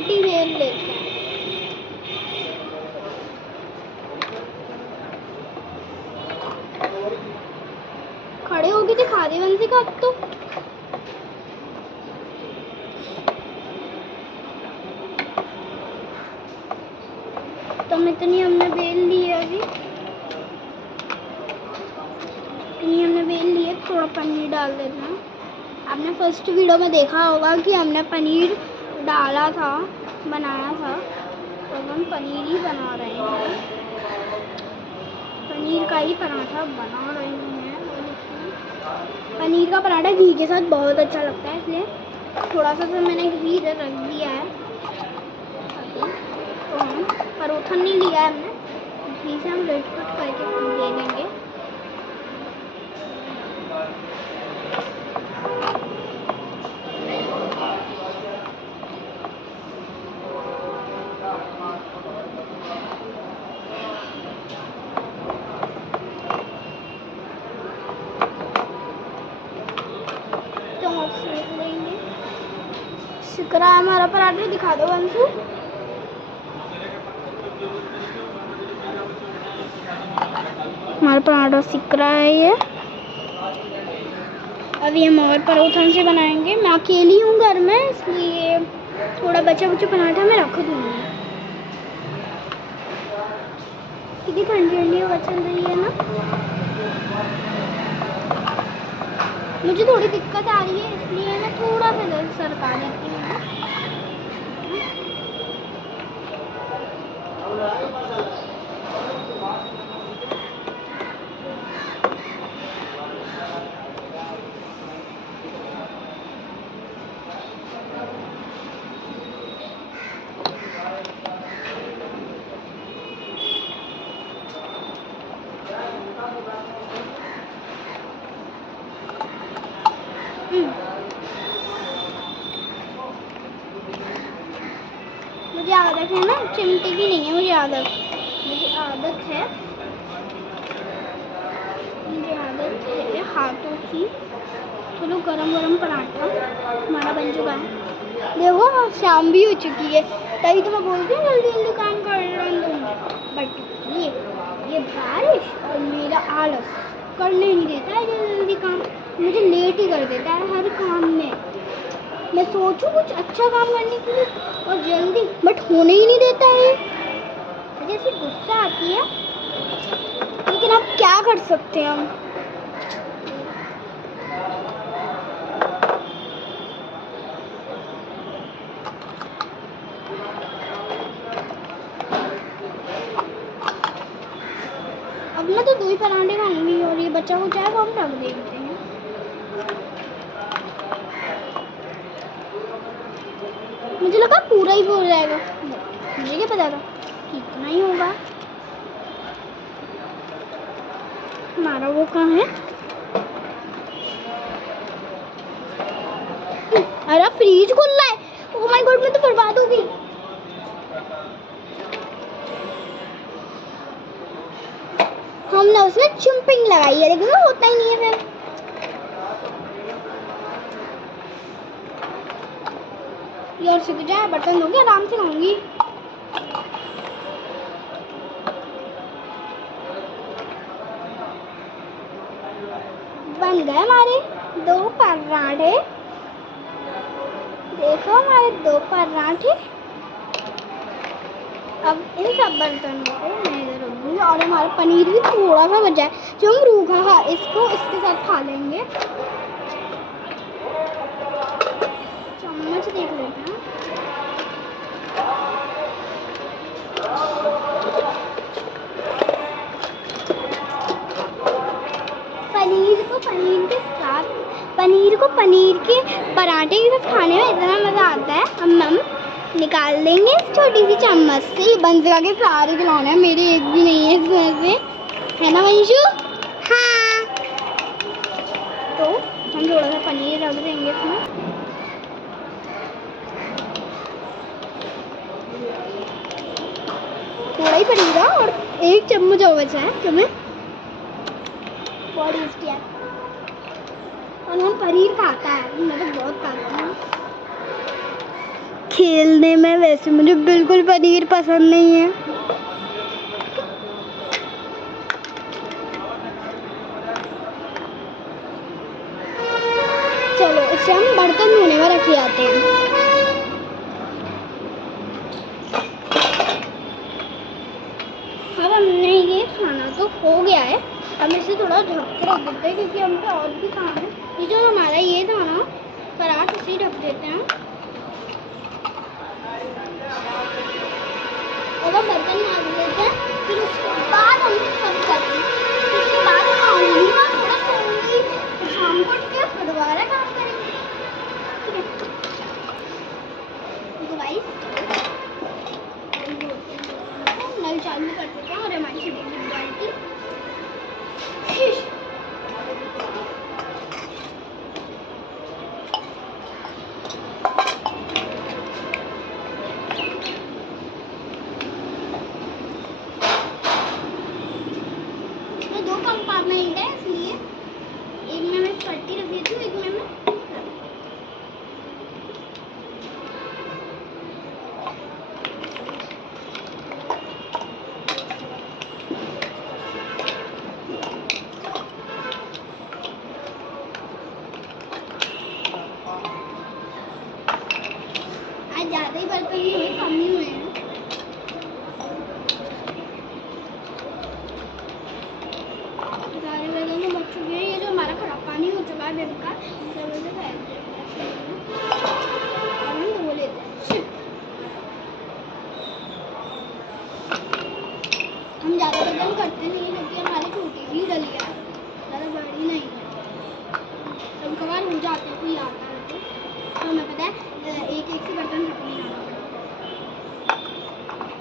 छोटी बेल लेते हैं। खड़े होके दिखा दे वंशी का अब तो इतनी हमने बेल ली है। अभी इतनी हमने बेल ली है। थोड़ा पनीर डाल देते हैं। आपने फर्स्ट वीडियो में देखा होगा कि हमने पनीर डाला था, बनाया था। तो हम पनीर ही बना रहे हैं, पनीर का ही पराठा बना रहे हैं। पनीर का पराठा घी के साथ बहुत अच्छा लगता है, इसलिए थोड़ा सा तो मैंने घी इधर रख दिया है। तो हम परोठा नहीं लिया है हमने, घी से हम लटपट करके ले लेंगे। सिक रहा है हमारा पराठा, दिखा दो वंशु। हमारा पराठा सिक रहा है ये। अभी हम और परोठा से बनाएंगे। मैं अकेली हूँ घर में, इसलिए थोड़ा बचा बचा पराठा मैं रख दूँगी। कितनी ठंडी ठंडी हवा चल रही है ना। मुझे थोड़ी दिक्कत आ रही है, इसलिए मैं थोड़ा सा सरका देती हूँ। मुझे आदत है ना, चिमटे की नहीं है मुझे आदत है हाथों की। चलो गरम गरम पराठा हमारा बन चुका है। देखो शाम भी हो चुकी है, तभी तो मैं बोलती हूँ जल्दी जल्दी काम कर दूँगी। बट ये बारिश और मेरा आलस करने नहीं देता है जल्दी जल्दी काम। मुझे लेट ही कर देता है हर काम में। मैं सोचूं कुछ अच्छा काम करने के लिए और जल्दी, बट होने ही नहीं देता है। मुझे ऐसी गुस्सा आती है, लेकिन अब क्या कर सकते हैं हम। अब मैं तो 2 ही पराठे खाऊंगी और ये बच्चा को चाहे वो हम रख देते हैं। मुझे लगा पूरा ही हो जाएगा, मुझे क्या पता था कितना ही होगा। हमारा वो कहाँ है? अरे फ्रीज खुल रहा है। ओह माय गॉड, मैं तो बर्बाद हो गई। हमने उसमें चिम्पिंग लगाई है, लेकिन वो होता ही नहीं है। फिर यार सीख जाए, बर्तन धोके आराम से खाऊंगी। बन गए हमारे 2 पराठे। देखो हमारे 2 पराठे। अब इन सब बर्तनों को मैं इधर रख दूँगी। और हमारा पनीर भी थोड़ा सा बचा है, जो हम रूखा है इसको इसके साथ खा लेंगे। चम्मच देख लेते हैं। पनीर को पनीर के पराठे के साथ खाने में इतना मज़ा आता है। हम निकाल देंगे छोटी सी चम्मच से। बंसिका के सारे खिलौने हैं, मेरे एक भी नहीं है इसमें से, है ना वंशु? हाँ। तो हम थोड़ा सा पनीर रख देंगे इसमें। थोड़ा ही पनीर और 1 चम्मच और बचा है, तुम्हें बहुत टेस्टी है। और हम पनीर खाता है, मैं तो बहुत खाता हूँ। खेलने में वैसे मुझे बिल्कुल पनीर पसंद नहीं है। चलो इसे हम बर्तन धोने में रख आते हैं। अब हमने ये खाना तो हो गया है, हम इसे थोड़ा ढक के रख देते हैं क्योंकि हम पे और भी काम है। ये जो हमारा ये था ना पराठ, इसे ढक देते हैं। और अब बर्तन मार देते हैं, फिर उसके बाद हम सर्व करेंगे। उसके बाद खाऊंगी मैं, थोड़ा सोऊंगी, फिर शाम को उठ के फिर दोबारा काम करेंगे। ठीक है तो गाइस नल चालू कर देते हैं और हमारी छोटी बाल्टी कंपार्टमेंट है, इसलिए एक में मैं पट्टी रख देती हूँ, एक में मैं आज ज़्यादा ही बर्तन नहीं हुए, कम ही हुए हैं। सारे बर्तन तो बच चुके हैं। ये जो हमारा खराब पानी हो चुका है दिन का, हम धो लेते हैं। हम ज़्यादा बर्तन करते नहीं है क्योंकि हमारी छोटी सी डलिया है, ज़्यादा बड़ी नहीं है। कभी कभार हो जाते हैं, कोई आता है तो हमें पता है एक एक से बर्तन रखने जाना पड़ता है।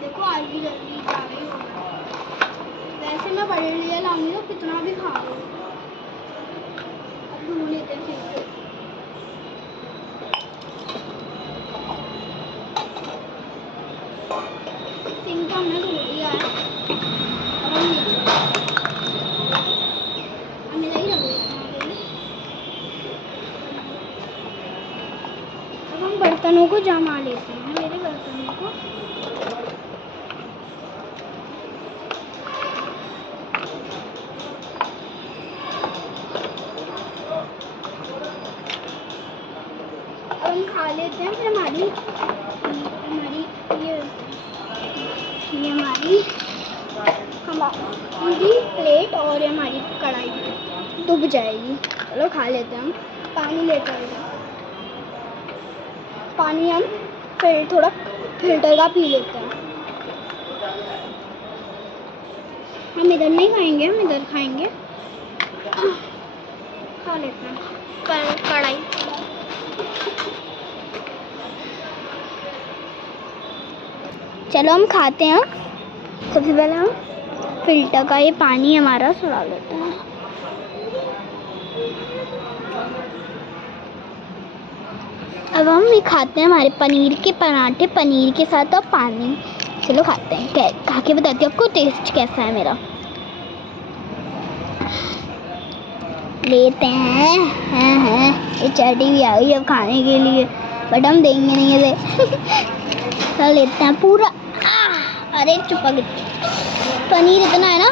देखो आज भी जल्दी जा रही होगा। वैसे मैं बड़े लिए लाऊंगी तो कितना भी खा लूँ। अब धो लेते हैं फिर। सिंक हमने धो दिया है, अब हम हमें नहीं रख देते हैं। अब हम बर्तनों को जमा लेते हैं, मेरे बर्तनों को। अब हम खा लेते हैं, फिर हमारी हमारी प्लेट और हमारी कढ़ाई डूब जाएगी। चलो खा लेते हैं। हम पानी लेते हैं, पानी हम फिर थोड़ा फिल्टर का पी लेते हैं। हम इधर नहीं खाएंगे, हम इधर खाएंगे। खा लेते हैं कढ़ाई। चलो हम खाते हैं। सबसे पहले हम फिल्टर का ये पानी हमारा सुड़ा लेते हैं। अब हम ये खाते हैं हमारे पनीर के पराठे, पनीर के साथ और पानी। चलो खाते हैं, खा के बताती हूँ आपको टेस्ट कैसा है मेरा। लेते हैं। ये चटनी भी आ गई अब खाने के लिए, बट हम देंगे नहीं इसे। तो लेते हैं पूरा। अरे चुपा गई, पनीर इतना है ना।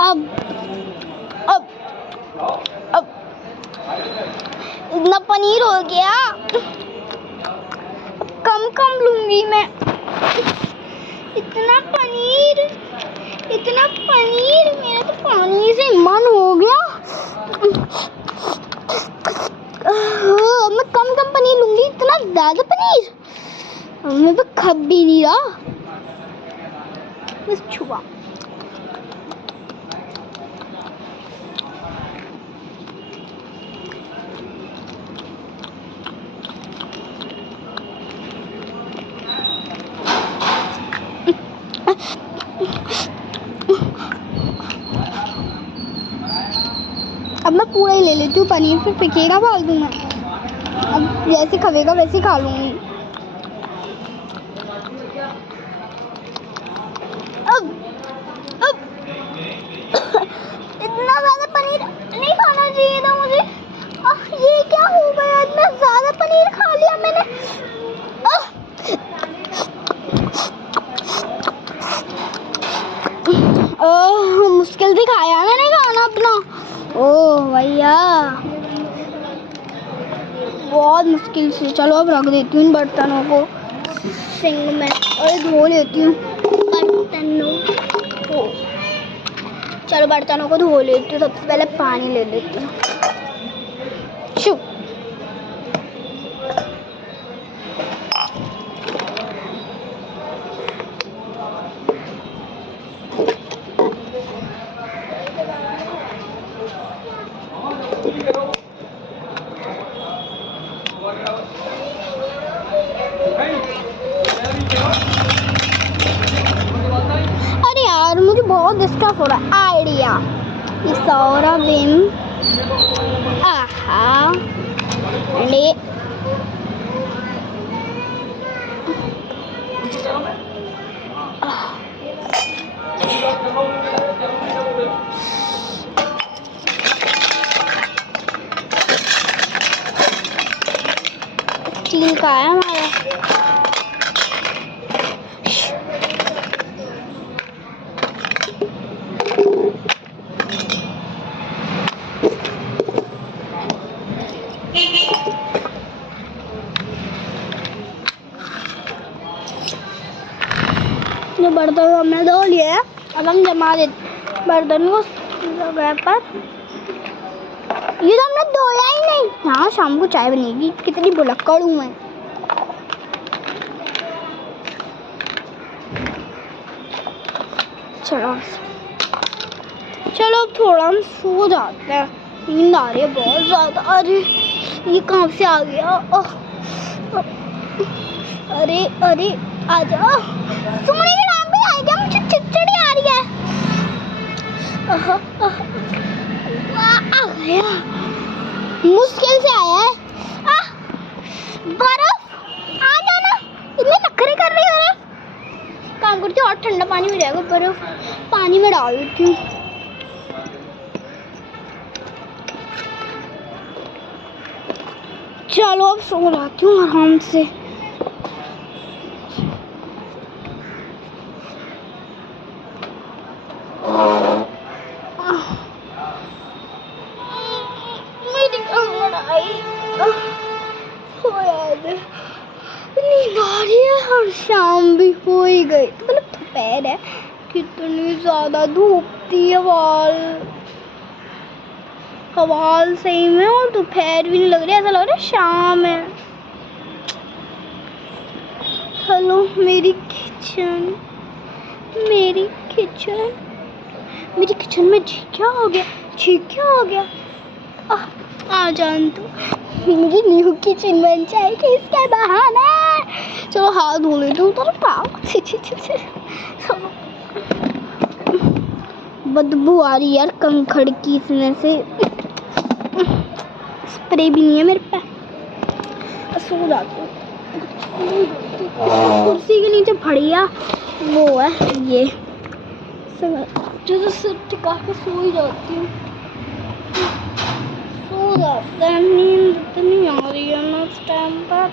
अब इतना पनीर हो गया, कम लूंगी मैं। इतना पनीर, मेरा तो पानी से मन हो गया। मैं कम पनीर लूंगी, इतना ज्यादा पनीर मैं तो खा भी नहीं रहा, बस छुआ। अब मैं पूरा ही ले लेती हूँ पनीर, फिर फेंकेगा फाल दूँ मैं। अब जैसे खवेगा वैसे ही खा लूँगी। अब इतना ज़्यादा पनीर नहीं खाना चाहिए था मुझे। ये क्या हो गया, इतना ज़्यादा पनीर खा लिया मैंने। बहुत मुश्किल से। चलो अब रख देती हूँ इन बर्तनों को सिंक में और धो लेती हूँ बर्तनों को। चलो बर्तनों को धो लेती हूँ। सबसे पहले पानी ले लेती हूँ। शू अरे यार मुझे बहुत डिस्टर्ब हो रहा है। आइडिया सौरा बिन आहा ले स्टील का है हमारा। जो बर्तन हमने धो लिए है अब हम जमा देते बर्तन को जगह पर। ये तो हमने धोया ही नहीं। हाँ शाम को चाय बनेगी। कितनी भुलक्कड़ हूँ मैं। चलो चलो थोड़ा हम सो जाते हैं। नींद आ रही है बहुत ज़्यादा। अरे ये कहाँ से आ गया। अरे अरे आ जाओ। सोने के टाइम पे आ गया। मुझे चिड़चिड़ी आ रही है। आ गया। मुश्किल से आया है। बर्फ आ जाना। इतने नखरे कर रही हो। काम करती हूँ और ठंडा पानी में जाएगा। बर्फ पानी में डाल देती हूँ। चलो अब सो जाती हूँ आराम से। मेरी कमर आई नींद आ रही है और शाम भी हो ही गई। तो मतलब दोपहर है। कितनी ज़्यादा धूप थी। कवाल सही में। और दोपहर भी नहीं लग रही। ऐसा लग रहा है शाम है। हेलो मेरी किचन। मेरी किचन में क्या हो गया। क्या हो गया। आ जान तो मेरी न्यू किचन बन जाएगी इसके बहाने। चलो हाथ धो लेती हूँ। तो बदबू आ रही यार कंकड़ की। इसमें से स्प्रे भी नहीं है मेरे पास। सो जाती हूँ। कुर्सी के नीचे बढ़िया वो है ये जो सिर टिका के सो ही जाती हूँ। सो जाता है। नींद इतनी आ रही है ना उस टाइम पर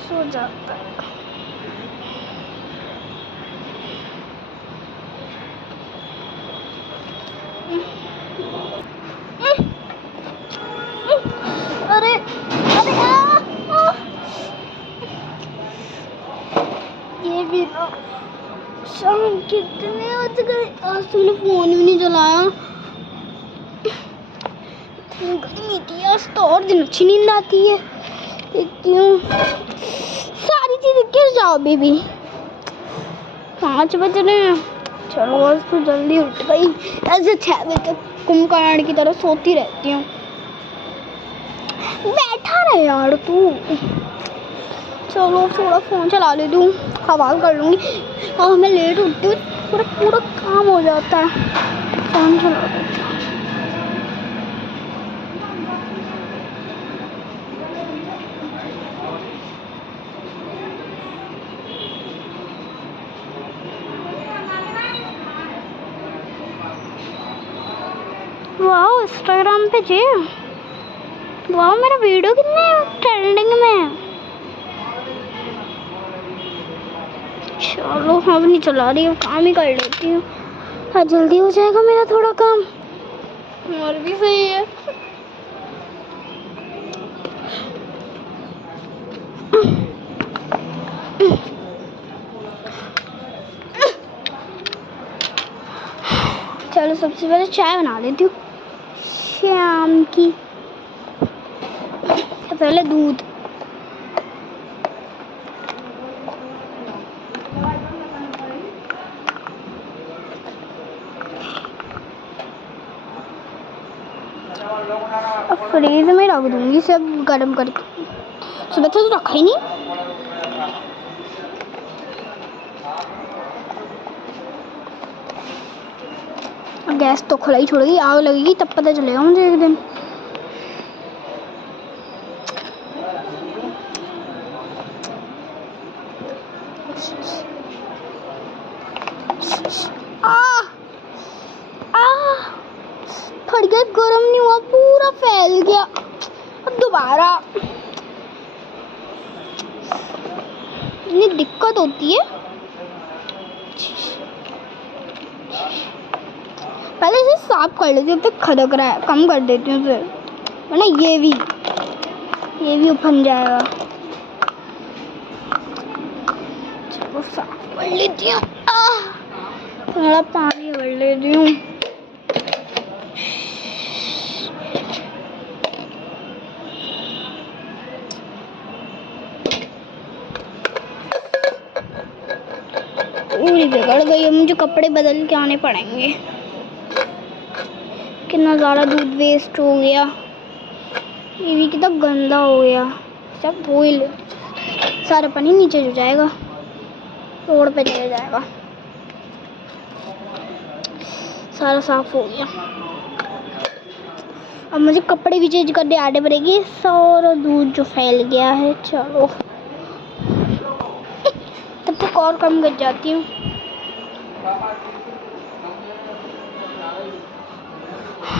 सो जाता है। अरे अरे ये भी शाम कितने बज गए। आज तुमने फोन भी नहीं चलाया। गर्मी थी आज तो और दिन अच्छी नींद आती है। क्यों सारी चीजें गिर जाओ बेबी। 5 बज रहे हैं। चलो आज तो जल्दी उठ गई। ऐसे 6 बजे तक कुंभकर्ण की तरह सोती रहती हूँ। बैठा रहे यार तू। चलो थोड़ा फ़ोन चला लेती हूँ। हवाल कर लूँगी और मैं लेट उठती हूँ। पूरा काम हो जाता है। फ़ोन चला लेती हूँ। वाह इंस्टाग्राम पे जी। वाह मेरा वीडियो कितने ट्रेंडिंग में है। चलो अब नहीं चला रही हूँ। काम ही कर लेती हूँ। हाँ जल्दी हो जाएगा मेरा थोड़ा काम। और भी सही है। चलो सबसे पहले चाय बना लेती हूँ शाम की। तो पहले दूध, अब फ्रीज में रख दूंगी सब गर्म करके। सुबह तो रखा ही नहीं। गैस तो खुला ही छोड़ेगी, आग लगेगी तब पता चलेगा मुझे एक दिन। फट गया, गर्म नहीं हुआ, पूरा फैल गया। अब दोबारा इतनी दिक्कत होती है। पहले इसे साफ कर लेती हूँ, अब तक खदक रहा है, कम कर देती हूँ फिर, वरना ये भी उफन जाएगा। चलो साफ कर लेती हूँ, थोड़ा पानी भर लेती हूँ। पूरी बिगड़ गई है, मुझे कपड़े बदल के आने पड़ेंगे। कितना ज़्यादा दूध वेस्ट हो गया, ये भी कितना गंदा हो गया। सब धोई ले, सारा पानी नीचे जो जाएगा, रोड पे चले जाएगा। सारा साफ हो गया। अब मुझे कपड़े भी चेंज करने आने पड़ेंगे, सारा दूध जो फैल गया है। चलो तब तक और कम कर जाती हूँ।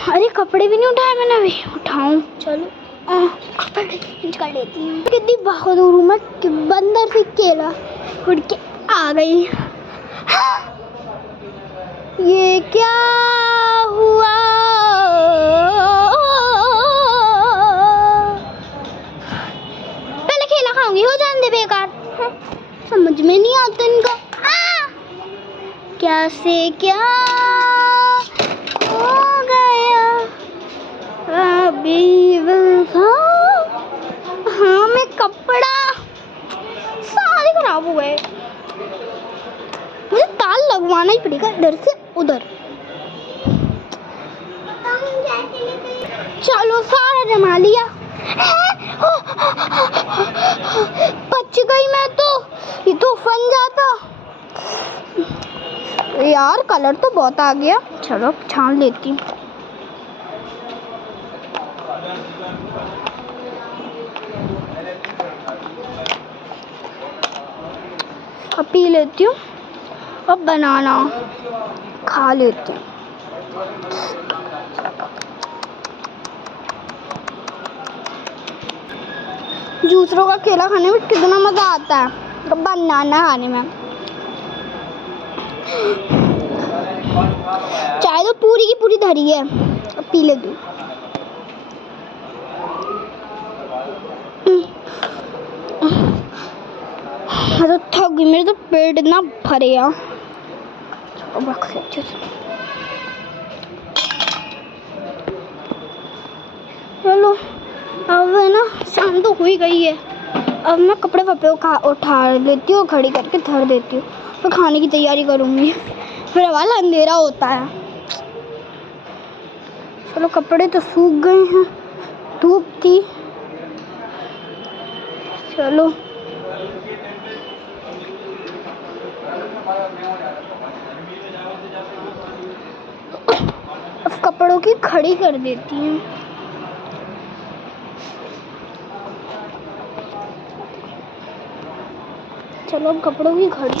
अरे कपड़े भी नहीं उठाए मैंने, अभी उठाऊं। चलो कपड़े चेंज कर लेती हूँ। कितनी बहादुर हूँ मैं, कि बंदर से केला उड़ के आ गई। ये क्या हुआ, पहले केला खाऊंगी, हो जाने दे बेकार। समझ में नहीं आता इनका। क्या से क्या हो गया अभी वफा। हाँ मैं कपड़ा सारे खराब हो गए, मुझे ताल लगवाना ही पड़ेगा इधर से उधर। चलो सारा जमा लिया, बच गई मैं तो, ये तो फन जाता यार। कलर तो बहुत आ गया, चलो छान लेती हूँ। अब पी लेती हूँ, अब बनाना खा लेती हूँ। दूसरों का केला खाने में कितना मजा आता है, बनाना खाने में। चाय तो पूरी की पूरी धरी है, अब पी लेती हूँ। मैं तो थक गई, मेरे तो पेट इतना भरे गया। चलो अब है ना, शाम तो हो ही गई है। अब मैं कपड़े वपड़े उठा लेती हूँ, खड़ी करके धर देती हूँ, फिर खाने की तैयारी करूँगी। फिर वाला अंधेरा होता है। चलो कपड़े तो सूख गए हैं, धूप थी। चलो अब कपड़ों की खड़ी कर देती हूँ। चलो अब कपड़ों की घड़ी